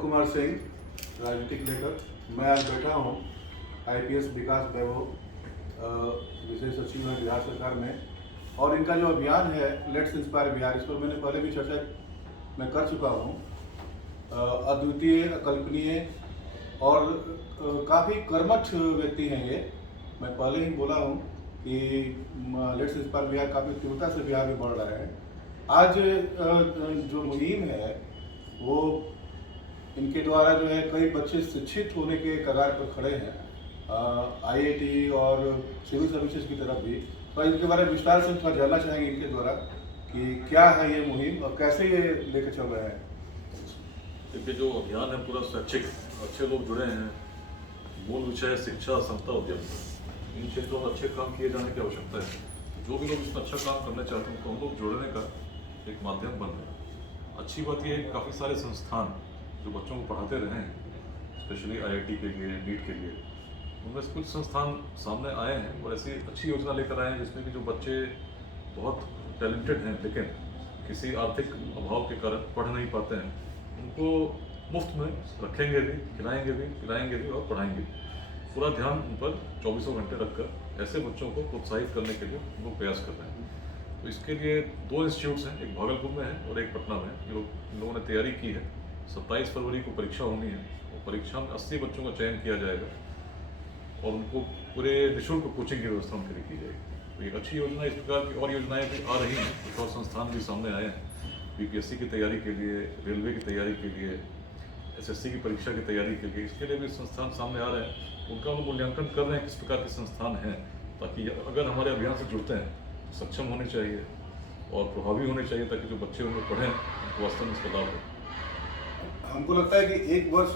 कुमार सिंह, राजनीतिक लेखक। मैं आज बैठा हूँ आईपीएस विकास वैभव विशेष सचिव है बिहार सरकार में, और इनका जो अभियान है लेट्स इंस्पायर बिहार, इस पर मैंने पहले भी चर्चा मैं कर चुका हूँ। अद्वितीय, अकल्पनीय और काफ़ी कर्मठ व्यक्ति हैं ये। मैं पहले ही बोला हूँ कि लेट्स इंस्पायर बिहार काफ़ी तीव्रता से बिहार में बढ़ रहा है। आज जो मुहिम है वो इनके द्वारा जो है कई बच्चे शिक्षित होने के कगार पर खड़े हैं, आईआईटी और सिविल सर्विसेज की तरफ भी। तो इनके बारे में विस्तार से थोड़ा जानना चाहेंगे इनके द्वारा कि क्या है ये मुहिम और कैसे ये लेकर चल रहे हैं। क्योंकि जो अभियान है पूरा स्वैच्छिक, अच्छे लोग जुड़े हैं। मूल विषय शिक्षा, समता, उद्यम। इन क्षेत्रों में अच्छे काम किए जाने की आवश्यकता है। जो भी लोग इसमें अच्छा काम करना चाहते हैं तो हम लोग जोड़ने का एक माध्यम बन रहे हैं। अच्छी बात यह है कि काफ़ी सारे संस्थान जो बच्चों को पढ़ाते रहे हैं, स्पेशली आईआईटी के लिए, नीट के लिए, उनमें से कुछ संस्थान सामने आए हैं और ऐसी अच्छी योजना लेकर आए हैं जिसमें कि जो बच्चे बहुत टैलेंटेड हैं लेकिन किसी आर्थिक अभाव के कारण पढ़ नहीं पाते हैं, उनको मुफ्त में रखेंगे भी, खिलाएंगे भी, पिलाएंगे भी और पढ़ाएंगे। पूरा ध्यान उन पर 24 घंटे रखकर ऐसे बच्चों को प्रोत्साहित करने के लिए हम लोग प्रयास कर रहे हैं। तो इसके लिए 2 इंस्टीट्यूट्स हैं, एक भागलपुर में है और एक पटना में है। जो इन लोगों ने तैयारी की है, 27 फरवरी को परीक्षा होनी है और परीक्षा में 80 बच्चों का चयन किया जाएगा और उनको पूरे निःशुल्क कोचिंग की व्यवस्था उनके लिए की जाएगी। तो एक अच्छी योजना, इस प्रकार की और योजनाएं भी आ रही हैं। कुछ और संस्थान भी सामने आए हैं यूपीएससी की तैयारी के लिए, रेलवे की तैयारी के लिए, एसएससी की परीक्षा की तैयारी के लिए। इसके लिए भी संस्थान सामने आ रहे हैं। उनका हम मूल्यांकन कर रहे हैं किस प्रकार के संस्थान हैं, ताकि अगर हमारे अभियान से जुड़ते हैं तो सक्षम होने चाहिए और प्रभावी होने चाहिए, ताकि जो बच्चे उनको पढ़ें उनको वास्तव में इसका लाभ हो। हमको लगता है कि 1 वर्ष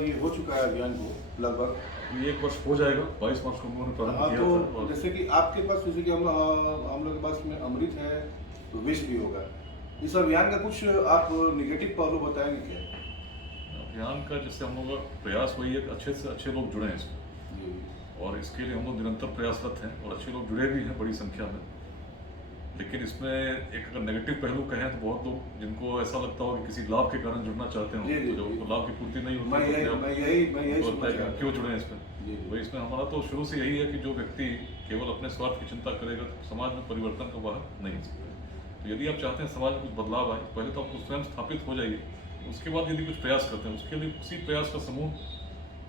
ये हो चुका है अभियान को लगभग। ये 1 वर्ष हो जाएगा, 22 मार्च को उन्होंने प्रारंभ किया था। तो जैसे कि आपके पास, जैसे कि हम लोग के पास में अमृत है तो विष भी होगा। इस अभियान का कुछ आप निगेटिव पहलू बताएंगे क्या? अभियान का जैसे हम लोग का प्रयास वही है कि अच्छे से अच्छे लोग जुड़े हैं इसमें, और इसके लिए हम लोग निरंतर प्रयासरत हैं और अच्छे लोग जुड़े भी हैं बड़ी संख्या में। लेकिन इसमें एक अगर नेगेटिव पहलू कहें तो बहुत लोग जिनको ऐसा लगता हो कि किसी लाभ के कारण जुड़ना चाहते हो, तो जब उनको लाभ की पूर्ति नहीं होती है क्यों जुड़े हैं इसमें। तो इसमें हमारा तो शुरू से यही है कि जो व्यक्ति केवल अपने स्वार्थ की चिंता करेगा तो समाज में परिवर्तन का वह नहीं हो सकता। तो यदि आप चाहते हैं समाज में कुछ बदलाव आए, पहले तो आपको स्वयं स्थापित हो जाइए, उसके बाद यदि कुछ प्रयास करते हैं, उसके लिए उसी प्रयास का समूह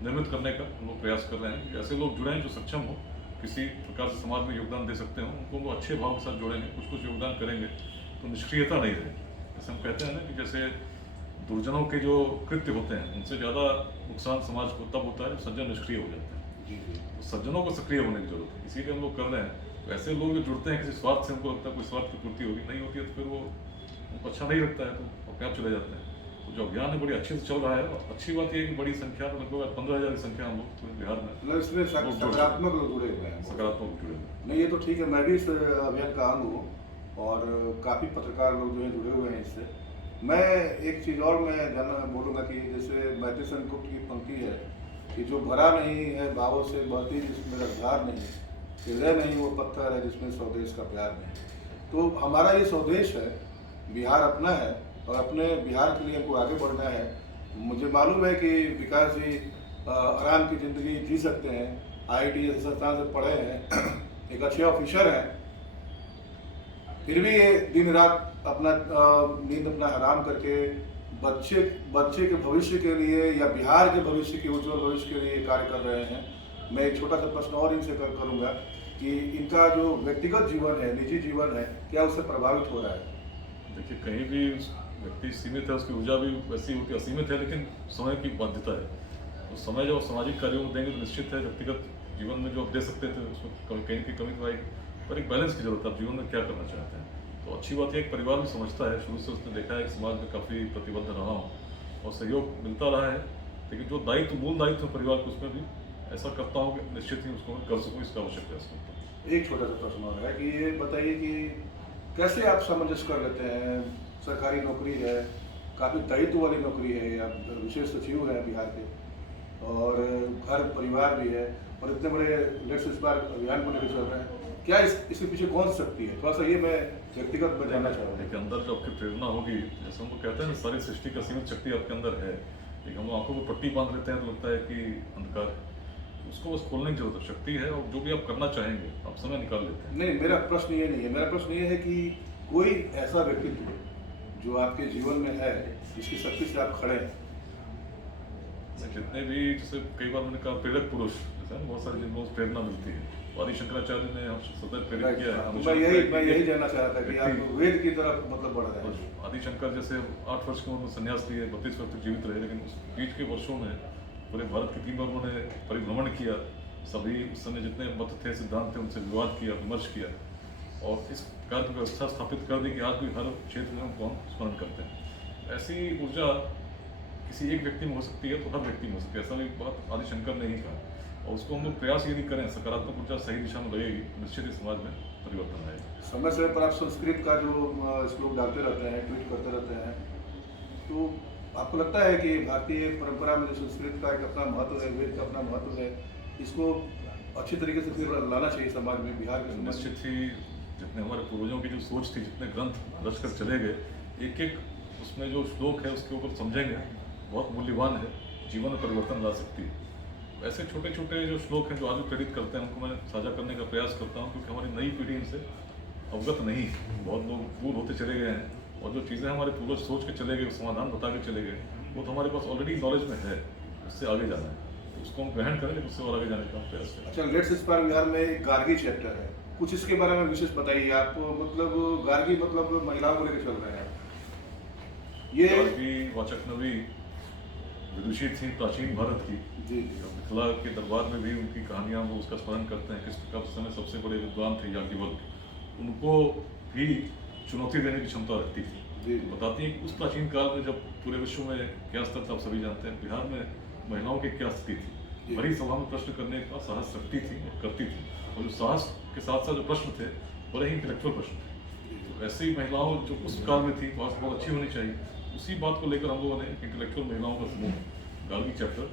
निर्मित करने का हम लोग प्रयास कर रहे हैं कि ऐसे लोग जुड़े हैं जो सक्षम हो, किसी प्रकार से समाज में योगदान दे सकते हो, उनको वो अच्छे भाव के साथ जोड़ेंगे, कुछ योगदान करेंगे तो निष्क्रियता नहीं रहेगी। जैसे हम कहते हैं ना कि जैसे दुर्जनों के जो कृत्य होते हैं उनसे ज़्यादा नुकसान समाज को तब होता है जब सज्जन निष्क्रिय हो जाते हैं। तो सज्जनों को सक्रिय होने की जरूरत है, इसीलिए हम लोग कर रहे हैं। तो ऐसे लोग जो जुड़ते हैं किसी स्वार्थ से, उनको लगता है कोई स्वार्थ की पूर्ति होगी, नहीं होती है तो फिर वो उनको अच्छा नहीं लगता है तो अपने आप चले जाते हैं। तो जो अभियान है बड़ी अच्छे से चल रहा है। अच्छी बात यह है कि बड़ी संख्या में, लगभग 15,000 की संख्या हम लोग बिहार में इसमें सकारात्मक लोग जुड़े हुए हैं। सकारात्मक जुड़े हुए नहीं, ये तो ठीक है। मैं भी इस अभियान का अंग हूँ और काफ़ी पत्रकार लोग जो है जुड़े हुए हैं इससे। मैं एक चीज़ और मैं जानना बोलूँगा कि जैसे मैत्री संकुट की पंक्ति है कि जो भरा नहीं है भावों से बहती जिसमें रफ्तार नहीं, हृदय नहीं वो पत्थर है जिसमें स्वदेश का प्यार नहीं। तो हमारा ये स्वदेश है, बिहार अपना है और अपने बिहार के लिए हमको आगे बढ़ना है। मुझे मालूम है कि विकास जी आराम की ज़िंदगी जी सकते हैं, आईआईटी जैसे संस्थान से पढ़े हैं, एक अच्छे ऑफिसर हैं, फिर भी ये दिन रात अपना नींद अपना हराम करके बच्चे के भविष्य के लिए या बिहार के भविष्य के उज्जवल भविष्य के लिए कार्य कर रहे हैं। मैं एक छोटा सा प्रश्न और इनसे करूँगा कि इनका जो व्यक्तिगत जीवन है, निजी जीवन है, क्या उससे प्रभावित हो रहा है? देखिए, कहीं भी व्यक्ति सीमित है, उसकी ऊर्जा भी वैसी होती है, असीमित है, लेकिन समय की बाध्यता है। तो समय जब सामाजिक कार्यों में देंगे तो निश्चित है व्यक्तिगत जीवन में जो आप दे सकते थे उसमें कहीं की कमी तो आएगी, पर एक बैलेंस की जरूरत है। आप जीवन में क्या करना चाहते हैं, तो अच्छी बात है एक परिवार भी समझता है, शुरू से उसने देखा है कि समाज में काफ़ी प्रतिबद्ध रहा हूँ और सहयोग मिलता रहा है। लेकिन जो दायित्व, मूल दायित्व परिवार को, उसमें भी ऐसा करता हूँ कि निश्चित ही उसको कर सकूँ, इसका आवश्यक प्रयास करता हूँ। एक छोटा सा प्रश्न और है कि ये बताइए कि कैसे आप सामंजस्य कर लेते हैं? सरकारी नौकरी है, काफ़ी दायित्व वाली नौकरी है, आप विशेष सचिव हैं बिहार के, और घर परिवार भी है, और इतने बड़े लेट्स इंस्पायर अभियान को लेकर चल रहे हैं। क्या इसके पीछे कौन सी शक्ति है? थोड़ा सा ये मैं व्यक्तिगत में जानना चाहूँगा। देखिए, अंदर जो आपकी प्रेरणा होगी, जैसे हम लोग कहते हैं ना, सारी सृष्टि का सीमित शक्ति आपके अंदर है। लेकिन हम आंखों को पट्टी बांध लेते हैं तो लगता है कि अंधकार है। उसको बस खोलने की जरूरत है, शक्ति है, और जो भी आप करना चाहेंगे आप समय निकाल लेते हैं। नहीं, मेरा प्रश्न ये नहीं है, मेरा प्रश्न ये है कि कोई ऐसा व्यक्तित्व जो आपके जीवन में है जिसकी शक्ति से आप खड़े हैं। जितने भी, जैसे कई बार मैंने कहा प्रेरक पुरुष, जैसे ना बहुत सारे जिनको प्रेरणा मिलती है, आदि शंकराचार्य ने हम सदैव प्रेरित किया है। मैं यही जानना चाह रहा था कि आप वेद की तरफ मतलब बढ़ रहे हैं। आदि शंकर जैसे 8 वर्ष की उम्र में संन्यास लिए, 32 वर्ष तक जीवित रहे, लेकिन उस बीच के वर्षों में पूरे भारत की 3 बार उन्होंने परिभ्रमण किया, सभी उस समय जितने मत थे, सिद्धांत थे, उनसे विवाद किया, विमर्श किया, और इस कार्य की व्यवस्था स्थापित कर दी कि आज भी हर क्षेत्र में उनको हम स्मरण करते हैं। ऐसी ऊर्जा किसी एक व्यक्ति में हो सकती है तो हर व्यक्ति में हो सकती है, ऐसा एक बात आदि शंकर ने ही कहा। और उसको हम लोग प्रयास यदि करें, सकारात्मक ऊर्जा सही दिशा में लगेगी, निश्चित ही समाज में परिवर्तन आएगा। समय समय पर आप संस्कृत का जो श्लोक डालते रहते हैं, ट्वीट करते रहते हैं, तो आपको लगता है कि भारतीय परंपरा में जो संस्कृत का एक अपना महत्व है, वेद का अपना महत्व है, इसको अच्छी तरीके से फिर लाना चाहिए समाज में, बिहार के समाज में? निश्चित ही जितने हमारे पूर्वजों की जो सोच थी, जितने ग्रंथ रच कर चले गए, एक एक उसमें जो श्लोक है उसके ऊपर समझेंगे, बहुत मूल्यवान है, जीवन में परिवर्तन ला सकती है। ऐसे छोटे छोटे जो श्लोक हैं जो आज भी प्रेरित करते हैं, उनको मैं साझा करने का प्रयास करता हूँ, क्योंकि हमारी नई पीढ़ी इनसे अवगत नहीं है, बहुत लोग दूर होते चले गए हैं, और जो चीज़ें हमारे पूर्वज सोच के चले गए, समाधान बता के चले गए, वो तो हमारे पास ऑलरेडी नॉलेज में है, उससे आगे जाना है, तो उसको हम ग्रहण करें, लेकिन उससे और आगे जाने का प्रयास करें। अच्छा, लेट्स इंस्पायर बिहार में एक गार्गी चैप्टर है, कुछ इसके बारे में विशेष बताइए आप। मतलब गार्गी मतलब महिलाओं को लेकर चल रहे हैं ये? गार्गी वाचक नवी विदुषी थी प्राचीन भारत की जी। मिथिला के दरबार में भी उनकी कहानियां, वो उसका स्मरण करते हैं, किस प्रकार उस समय सबसे बड़े विद्वान थे याज्ञवल्क्य, उनको भी चुनौती देने की क्षमता रखती थी। जी। बताती है कि उस प्राचीन काल में जब पूरे विश्व में क्या स्तर था आप सभी जानते हैं, बिहार में महिलाओं की क्या स्थिति थी, बड़ी सभा में प्रश्न करने का साहस रखती थी और करती थी, और जो साहस के साथ साथ जो प्रश्न थे बड़े ही इंटेलेक्चुअल प्रश्न थे। तो ऐसे ही महिलाओं जो उस काल में थी बहुत अच्छी होनी चाहिए, उसी बात को लेकर हम लोगों ने इंटेलेक्चुअल महिलाओं का समूह गार्गी चैप्टर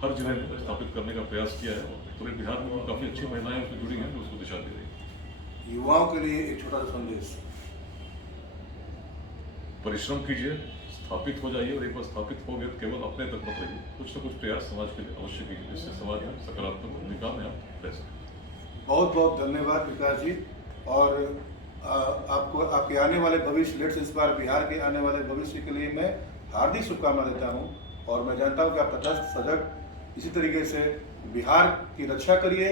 हर जिले में स्थापित करने का प्रयास किया है, और पूरे बिहार में काफ़ी अच्छी महिलाएं उसमें जुड़ी हैं जो उसको दिशा दे रही हैं। युवाओं के लिए एक छोटा सा संदेश? परिश्रम कीजिए, स्थापित हो जाइए, और एक बार स्थापित हो गए तो केवल अपने तक मत रहिए, कुछ न कुछ प्रयास समाज के लिए अवश्य कीजिए, जिससे समाज में सकारात्मक भूमिका में आप रह सकें। बहुत बहुत धन्यवाद विकास जी, और आपको आपके आने वाले भविष्य, लेट्स इंस्पायर बिहार के आने वाले भविष्य के लिए मैं हार्दिक शुभकामना देता हूं, और मैं जानता हूं कि आप तटस्थ, सजग इसी तरीके से बिहार की रक्षा करिए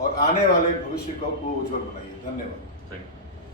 और आने वाले भविष्य को उज्जवल बनाइए। धन्यवाद। Thank you.